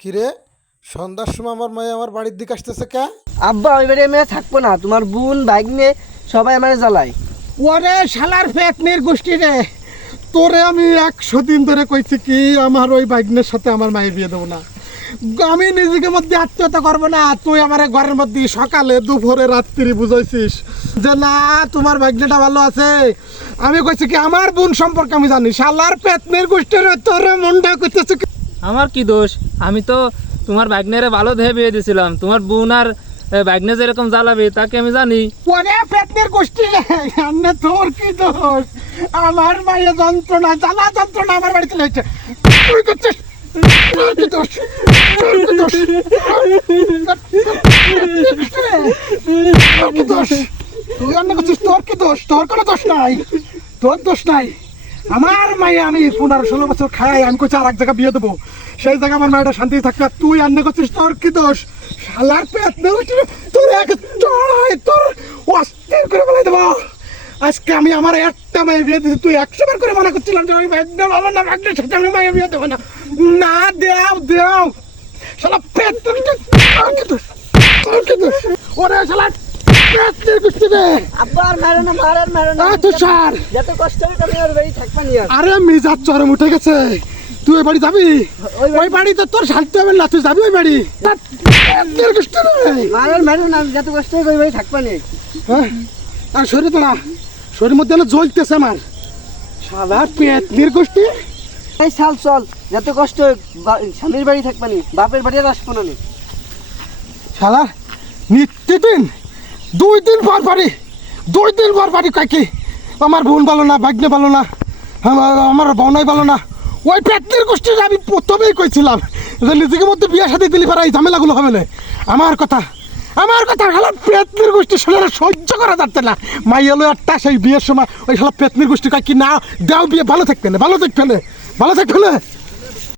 কিরে সন্ধ্যার সময় আমার মায়ে আমার বাড়ির দিকে আসতেছে কে? আব্বা ওই বাড়ি আমি আর থাকবো না, তোমার বোন বাইক নিয়ে সবাই আমার জ্বালায়। ওরে শালার ফেতনির গোষ্ঠী রে, তোরে আমি 100 দিন ধরে কইছি কি আমার ওই বাইকনের সাথে আমার মায়ের বিয়ে দেবো না। আমি নিজেকে মধ্যে আত্মীয়তা করবো না, তুই আমার ঘরের মধ্যে সকালে দুপুরে রাত্রি বুঝাইছিস যে না তোমার বাইকনেটা ভালো আছে। আমি কইছি কি আমার বোন সম্পর্কে আমি জানি, শালার ফেতনির গোষ্ঠীর তোরে মনটা করতেছে। আমার কি দোষ? আমি তো তোমার বাইকনেরে ভালো দেহে বিয়ে দিয়েছিলাম। তোমার বোন আর বাইকনে যেরকম জ্বালাবে তাকে আমি জানি। ওরে পেটনের গোষ্ঠী রে, আন্নে তোর কি দোষ? আমার মায়ের যন্ত্রণা জ্বালা যন্ত্রণা আমার বাড়িতে লেগেছে, তুই করছিস তোর কি দোষ? তোর কি দোষ? তোর কি দোষ? তুই রান্না করছিস, তোর কি দোষ? তোর কোনো দোষ নাই, তোর দোষ নাই। আমার মায়ে আমি 15-16 বছর খাই, আমি কইছি আর এক জায়গায় বিয়ে দেবো, সেই জায়গায় আমার মায়েরা শান্তি থাকবে, আর তুই রান্না করছিস, তোর কি দোষ? শালার পেট তোর এক চড়াই তোর অস্থির করে বলে দেবো। আজকে আমি আমার একটা মায়ের বিয়ে দিচ্ছি, তুই 100 বার করে মনে করছিলাম যে আমি ভাগ্নে ভালো না, ভাগ্নের সাথে আমি মায়ের বিয়ে দেবো না। না দেও দেও শালা পেট তোর কি দোষ? তোর কি দোষ? ওরে শালা পেটের গোষ্ঠী রে। আব্বা আর মারো না, মারো না, তুষার যত কষ্ট হবে তুমি আর বাড়ি থাকবা নি আর। আরে মিজাজ চরম উঠে গেছে, তুই ওই বাড়ি যাবি? ওই বাড়িতে তোর শান্তি হবে না, তুই যাবি ওই বাড়ি? পেটের গোষ্ঠী রে। মারো না, যত কষ্ট হবে ওই বাড়ি থাকবা নি। হ্যাঁ, আর শরীর তো না, শরীর মধ্যে না জ্বলতেছে আমার। শালা পেটনির গোষ্ঠী। এই চাল চল, যত কষ্ট হোক স্বামীর বাড়ি থাকবা নি, বাপের বাড়ি আর আসবো না নি। শালা নিত্যদিন 2 দিন পর বাড়ি, 2 দিন পর বাড়ি কাকি। আমার বোন ভালো না, ভাগ্নে ভালো না, আমার বোনাই ভালো না। ওই পেটনির গোষ্ঠীর আমি প্রথমেই কইছিলাম যে নিজেকে মধ্যে বিয়ে সাথে দিলি পারা এই ঝামেলাগুলো হবে না। আমার কথা শালা পেটনির গোষ্ঠী শোনা সহ্য করা যাচ্ছে না। মাই এলো একটা সেই বিয়ের সময় ওই শালা পেটনির গোষ্ঠী কাকি না দেও বিয়ে, ভালো থাকবে না, ভালো থাকবে না, ভালো থাকবে না।